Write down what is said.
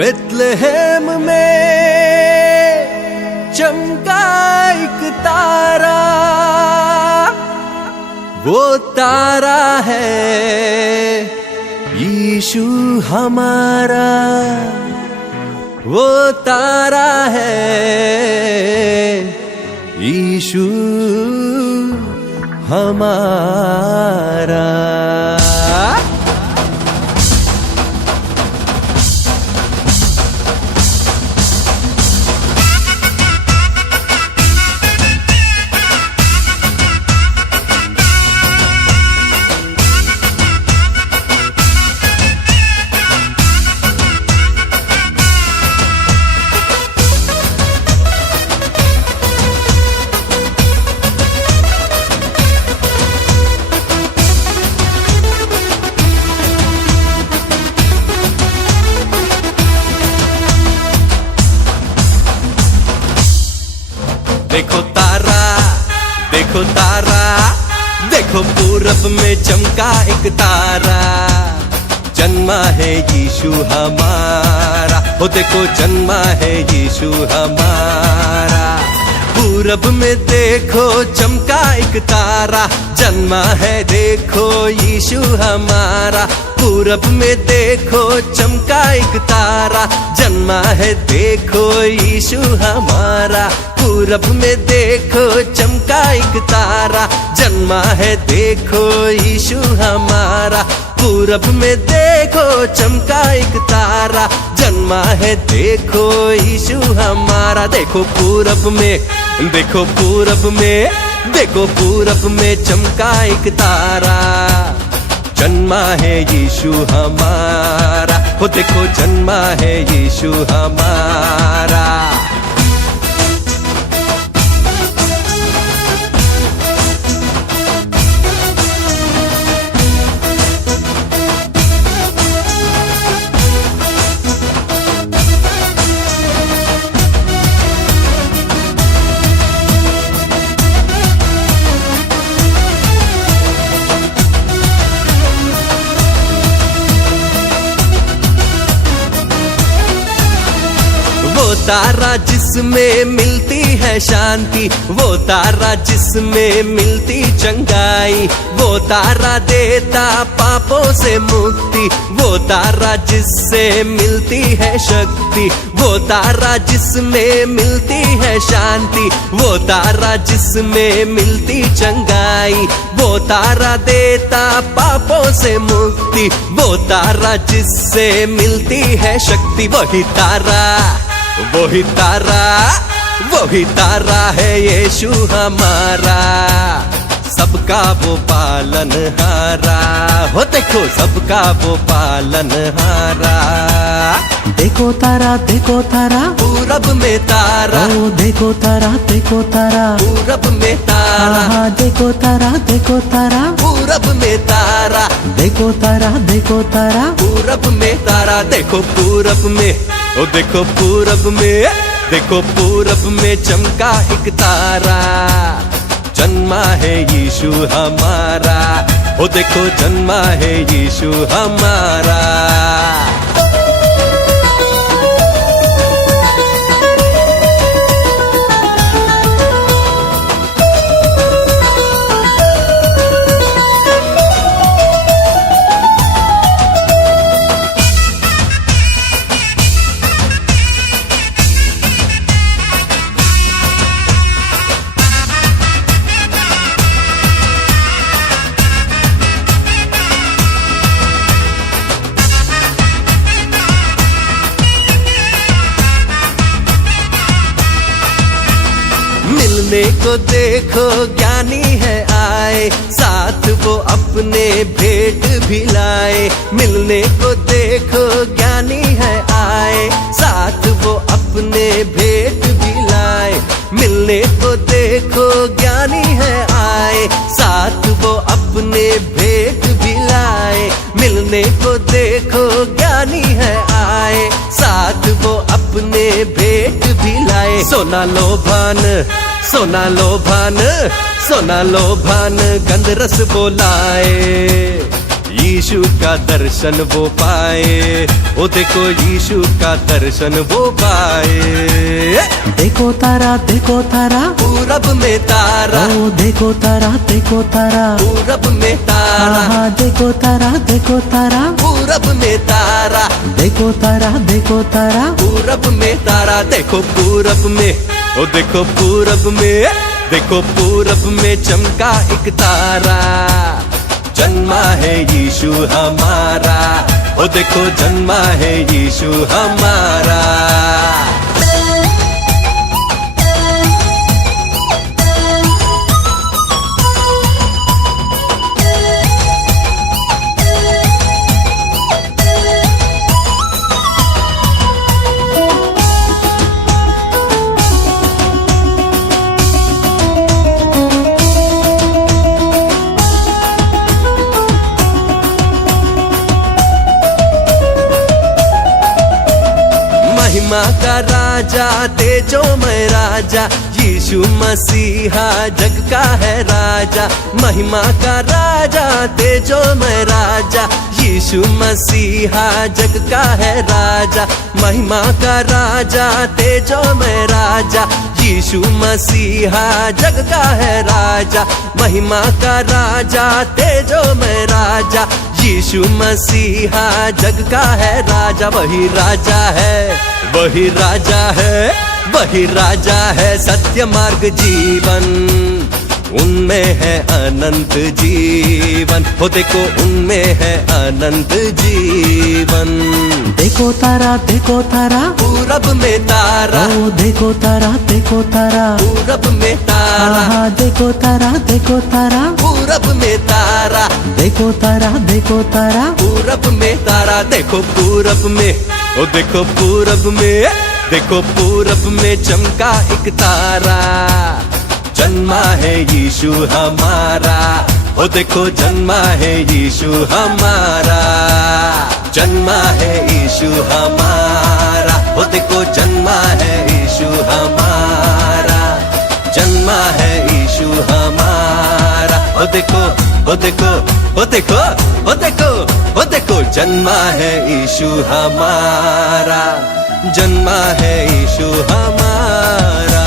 Bethlehem में चमका एक तारा, वो तारा है यीशु हमारा, वो तारा है यीशु हमारा। देखो तारा, देखो तारा, देखो पूरब में चमका एक तारा, जन्मा है यीशु हमारा। ओ देखो जन्मा है यीशु हमारा। पूरब में देखो चमका एक तारा, जन्मा है देखो यीशु हमारा। पूरब में देखो चमका एक तारा, जन्मा है देखो यीशु हमारा। पूरब में देखो चमका एक तारा, जन्मा है देखो यीशु हमारा। पूरब में देखो चमका एक तारा, जन्मा है देखो यीशु हमारा। देखो पूरब में, देखो पूरब में, देखो पूरब में चमका एक तारा, जन्मा है यीशु हमारा। हो देखो जन्मा है यीशु हमारा। वो तारा जिसमें मिलती है शांति, वो तारा जिसमें मिलती चंगाई, वो तारा देता पापों से मुक्ति, वो तारा जिससे मिलती है शक्ति, वो तारा जिसमें मिलती है शांति, वो तारा जिसमें मिलती चंगाई, वो तारा देता पापों से मुक्ति, वो तारा जिससे मिलती है शक्ति। वही तारा, वही तारा, वही तारा है यीशु हमारा, सबका वो पालनहारा। हो देखो सबका वो पालनहारा। देखो तारा, देखो तारा, पूरब में तारा, ओ देखो तारा, देखो तारा, पूरब में तारा, हाँ देखो तारा, देखो तारा, पूरब में तारा, देखो तारा, देखो तारा, पूरब में तारा। देखो पूरब में, ओ देखो पूरब में, देखो पूरब में चमका एक तारा, जन्मा है यीशु हमारा। ओ देखो जन्मा है यीशु हमारा। मिलने को देखो ज्ञानी है आए, साथ वो अपने भेंट भी लाए। मिलने को देखो ज्ञानी है आए, साथ वो अपने भेंट भी लाए। मिलने को देखो ज्ञानी है आए, साथ वो अपने भेंट भी लाए। मिलने को देखो ज्ञानी है आए, साथ वो अपने भेंट भी लाए। सोना लोभान, सोना लोभान, सोना लोभान गंध रस बोलाए। यीशु का दर्शन वो पाए, ओ देखो यीशु का दर्शन वो पाए। देखो तारा पूरब में तारा, ओ देखो तारा पूरब में तारा, हाँ देखो तारा पूरब में तारा, देखो तारा पूरब में तारा। देखो पूरब में, ओ देखो पूरब में, देखो पूरब में चमका एक तारा। जन्मा है यीशु हमारा, ओ देखो जन्मा है यीशु हमारा। महिमा का राजा तेजो में राजा, यीशु मसीहा जग का है राजा। महिमा का राजा तेजो में राजा, यीशु मसीहा जग का है राजा। महिमा का राजा तेजो में राजा, यीशु मसीहा जग का है राजा। महिमा का राजा तेजो में राजा, यीशु मसीहा जग का है राजा। वही राजा है, वही राजा है, वही राजा है सत्य मार्ग जीवन, उनमें है अनंत जीवन। हो देखो उनमें है अनंत जीवन। देखो तारा पूरब में तारा, ओ देखो तारा पूरब में तारा, हाँ देखो तारा पूरब में तारा, देखो तारा पूरब में तारा। देखो पूरब में, ओ देखो पूरब में, देखो पूरब में चमका एक तारा। जन्मा है यीशु हमारा, ओ देखो जन्मा है यीशु हमारा। जन्मा है यीशु हमारा, ओ देखो जन्मा है यीशु हमारा। जन्मा है यीशु हमारा, ओ देखो ओ देखो ओ देखो ओ देखो ओ देखो जन्मा है यीशु हमारा। जन्मा है यीशु हमारा।